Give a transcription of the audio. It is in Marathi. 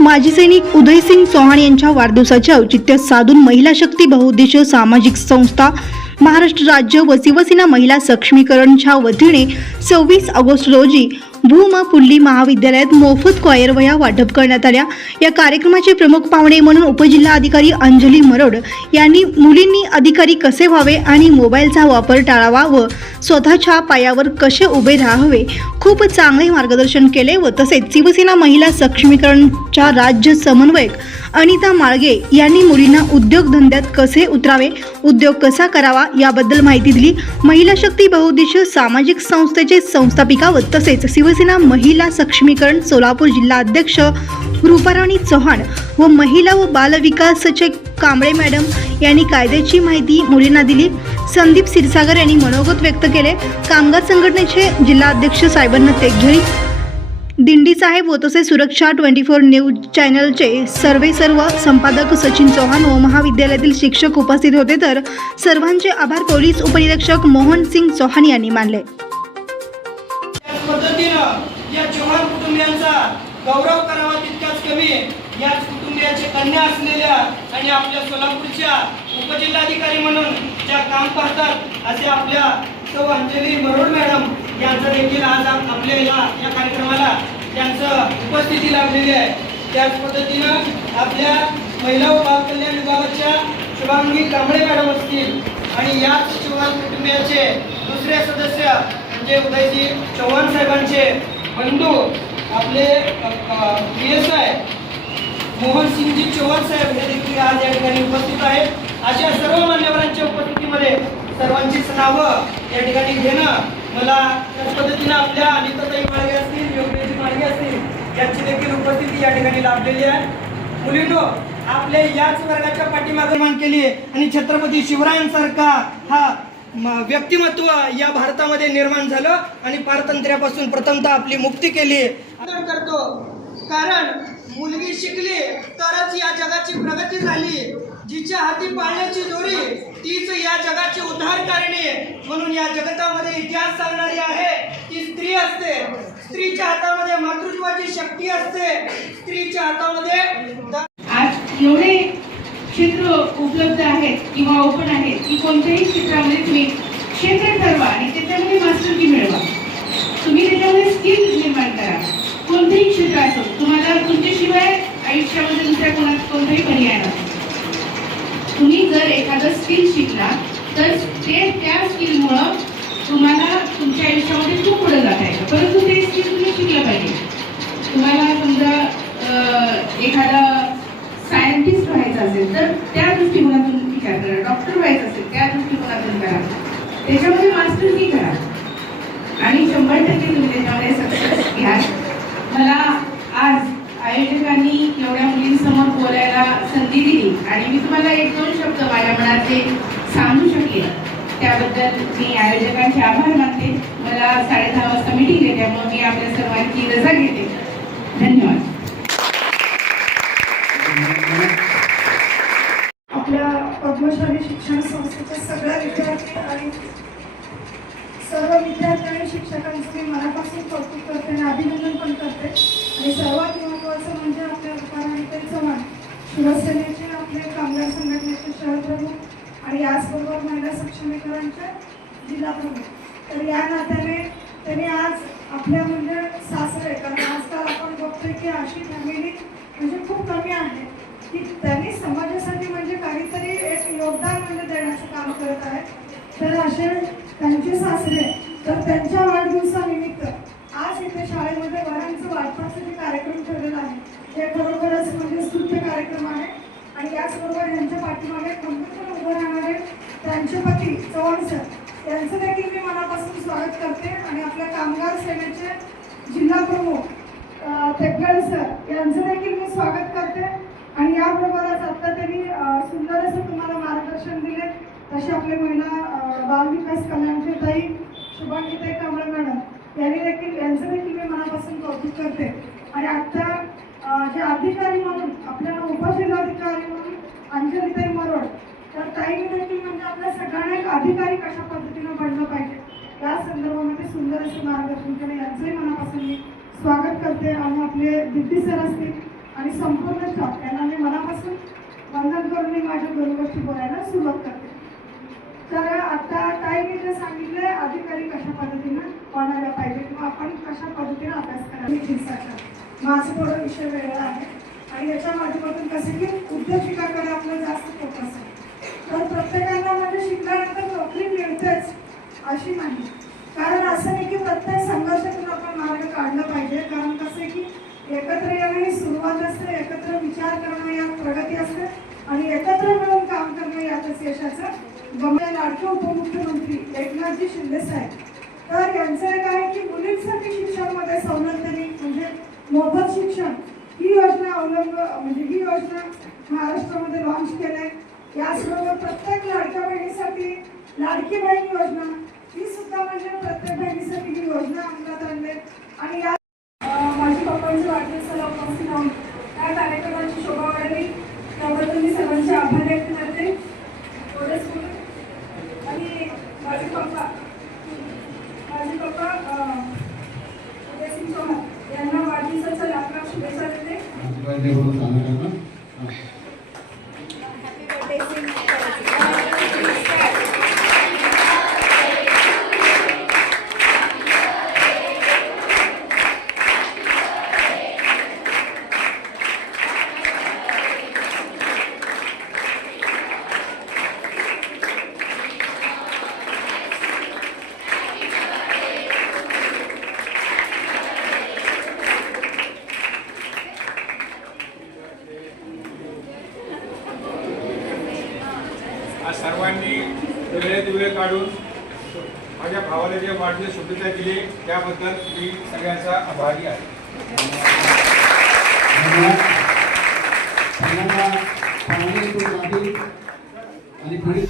माजी सैनिक उदयसिंग चौहान यांच्या वाढदिवसाचे औचित्य साधून महिला शक्ती बहुउद्देशीय सामाजिक संस्था महाराष्ट्र राज्य व शिवसेना महिला सक्षमीकरणच्या वतीने सव्वीस ऑगस्ट रोजी भूमा पुल्ली महाविद्यालयात मोफत क्वायर वया वाटप करण्यात आल्या. या कार्यक्रमाचे प्रमुख पाहुणे म्हणून उपजिल्हाधिकारी अंजली मरोड यांनी मुलींनी अधिकारी कसे व्हावे आणि मोबाईलचा वापर टाळावा व स्वतःच्या पायावर कसे उभे राहावे खूप चांगले मार्गदर्शन केले व तसेच शिवसेना महिला सक्षमीकरणच्या राज्य समन्वयक अनिता माळगे यांनी मुलींना उद्योगधंद्यात कसे उतरावे उद्योग कसा करावा याबद्दल माहिती दिली. महिला शक्ती बहुउद्देशीय सामाजिक संस्थेचे संस्थापिका व तसेच शिवसेना महिला सक्षमीकरण सोलापूर जिल्हा अध्यक्ष रूपाराणी चव्हाण व महिला व बालविकासचे कांबळे मॅडम यांनी कायद्याची माहिती मुलींना दिली. संदीप क्षीरसागर यांनी मनोगत व्यक्त केले. कामगार संघटनेचे जिल्हाध्यक्ष साहेबांना तेगझरी दिंडी साहेब व तसेच सुरक्षा ट्वेंटी फोर न्यूज चॅनलचे सर्वे सर्व संपादक सचिन चौहान व महाविद्यालयातील शिक्षक उपस्थित होते तर सर्वांचे आभार पोलीस उपनिरीक्षक मोहन सिंग चौहान यांनी मानले. गौरव करावा तितकाच कमी. याच कुटुंबियाचे कन्या असलेल्या आणि आपल्या सोलापूरच्या उपजिल्हाधिकारी म्हणून ज्या काम पाहतात असे आपल्या सौ अंजली मरोड मॅडम यांचं देखील आज आपल्या या या कार्यक्रमाला त्यांचं उपस्थिती लाभलेली आहे. त्याच पद्धतीनं आपल्या महिला व बाल कल्याण विभागाच्या शुभांगी कांबळे मॅडम असतील आणि याच चव्हाण कुटुंबियाचे दुसरे सदस्य म्हणजे उदयजी चव्हाण साहेबांचे बंधू आपले पी एस आय मोहन सिंगजी चौहान साहेब हे देखील आज या ठिकाणी उपस्थित आहेत. अशा सर्व मान्यवरांच्या उपस्थितीमध्ये सर्वांचीच नावं या ठिकाणी घेणं मला त्याच पद्धतीनं आपल्या अनिताताई माळगे असतील योगेशजी माळगे असतील यांची देखील उपस्थिती या ठिकाणी लाभलेली आहे. मुलींनो आपल्या याच वर्गाच्या पाठीमागे मान केली आणि छत्रपती शिवरायांसारखा हा व्यक्तिमत्व या भारतामध्ये निर्माण झालं आणि पारतंत्र्यापासून प्रथमतः आपली मुक्ती केली. करतो. कारण मुलगी शिकली तरच या जगाची प्रगती झाली. जिच्या हाती पाळण्याची दोरी तीच या जगाची उद्धार करणे म्हणून या जगतामध्ये इतिहास सांगणारी आहे. ती स्त्री असते. स्त्रीच्या हातामध्ये मातृत्वाची शक्ती असते. स्त्रीच्या हातामध्ये आज एवढे क्षेत्र उपलब्ध आहेत किंवा ओपन आहेत की कोणत्याही क्षेत्रामध्ये तुम्ही क्षेत्र ठरवा आणि त्याच्यामध्ये मास्टरकी मिळवा. तुम्ही त्याच्यामध्ये स्किल निर्माण करा. कोणतेही क्षेत्र असो तुम्हाला तुमच्याशिवाय आयुष्यामध्ये दुसऱ्या कोणात कोणताही पर्याय नसतो तुम्ही जर एखादं स्किल शिकला तर ते त्या स्किलमुळं तुम्हाला तुमच्या आयुष्यामध्ये खूप पुढे जाता येतं परंतु ते स्किल तुम्ही शिकलं पाहिजे तुम्हाला समजा अं, एखादा सायंटिस्ट व्हायचं असेल तर त्या दृष्टिकोनातून मास्टर व्हायचं असेल त्या दृष्टिकोनातून करा. त्याच्यामध्ये मास्टर ही करा. आणि शंभर टक्के तुम्ही त्याच्यामध्ये सक्सेस घ्या मला आज आयोजकांनी एवढ्या मुलींसमोर बोलायला संधी दिली आणि मी तुम्हाला एक दोन शब्द माझ्या मनातले सांगू शकेल त्याबद्दल मी आयोजकांचे आभार मानते. मला साडेदहा वाजता मीटिंग आहे त्यामुळे मी आपल्या सर्वांची रजा घेते. धन्यवाद. पद्मशाली शिक्षण संस्थेचे सगळ्या विद्यार्थी आणि सर्व विद्यार्थी आणि शिक्षकांचं मी मनापासून कौतुक करते आणि अभिनंदन पण करते. आणि सर्वात महत्त्वाचं म्हणजे आपल्या रुपाराणीताई चव्हाण शिवसेनेचे आपले कामगार संघटनेचे शहरप्रमुख आणि याचबरोबर महिला सक्षमीकरणचे जिल्हा प्रमुख. तर या नात्याने त्यांनी आज आपल्या म्हणजे सासरे कारण आजकाल आपण बघतोय की अशी फॅमिली म्हणजे खूप कमी आहे. की त्यांनी समाजासाठी म्हणजे काहीतरी एक योगदान म्हणजे देण्याचं काम करत आहे तर असे त्यांचे सासरे तर त्यांच्या वाढदिवसानिमित्त आज इथे शाळेमध्ये वरांचं वाटपासाठी जे कार्यक्रम ठेवलेला आहे हे खरोखरच म्हणजे स्तुत्य कार्यक्रम आहे. आणि याचबरोबर यांच्या पाठीमागे खंबीरपणे उभं राहणारे त्यांचे पती चव्हाण सर यांचं देखील मी मनापासून स्वागत करते. आणि आपल्या कामगार सेनेचे जिल्हा प्रमुख अ, तेपगळे सर यांचं देखील मी स्वागत करते. आणि याबरोबरच आत्ता त्यांनी सुंदर असं तुम्हाला मार्गदर्शन दिले. तसे आपले महिला अ, बालविकास कल्याणचे ताई शुभांगीताई कांबळे मॅडम यांनी देखील यांचं देखील मी मनापासून कौतुक करते. आणि आता जे अधिकारी म्हणून आपल्याला उपजिल्हाधिकारी म्हणून अंजलीताई मरोड तर ताईने देखील म्हणजे आपल्या सगळ्यांना एक अधिकारी कशा पद्धतीनं बनलं पाहिजे या संदर्भामध्ये सुंदर असे मार्गदर्शन केले यांचंही मनापासून मी स्वागत करते आणि आपले दिप्ती सर असतील आणि संपूर्ण स्टाफ यांना मी मनापासून वंदन करून मी माझ्या दोन बोलायला सुरुवात करते. तर आता ताईने जे सांगितलंय अधिकारी कशा पद्धतीनं कोणाला पाहिजे किंवा आपण कशा पद्धतीनं अभ्यास करायला माझं थोडं विषय वेगळा आहे. आणि याच्या माध्यमातून कसं की उद्योजकाकडे आपलं जास्त फोकस आहे. तर प्रत्येकाला म्हणजे शिकल्यानंतर नोकरी मिळतेच अशी नाही. कारण असं नाही की प्रत्येक संघर्षातून आपण मार्ग काढला पाहिजे. कारण कसं आहे की एकत्र येणं ही सुरुवात असते एकत्र विचार करणं यात प्रगती असते. आणि एकत्र मिळून काम करणं यातच यशाचं गम्य लाडके उपमुख्यमंत्री एकनाथजी शिंदे साहेब. तर यांचं एक आहे की मुलींसाठी शिक्षणामध्ये सवलतनी म्हणजे मोफत शिक्षण ही योजना अवलंब म्हणजे ही योजना महाराष्ट्रामध्ये लॉन्च केलंय. याचबरोबर प्रत्येक लाडक्या बहिणीसाठी लाडकी बहीण योजना ही सुद्धा म्हणजे प्रत्येक बहिणीसाठी ही योजना अंमलात आणली आणि या आज सर्वांनी वेळेत वेळ काढून माझ्या भावाला जे वाढदिवस शुभेच्छा दिली त्याबद्दल मी सगळ्यांचा आभारी आहे. आणि पुढे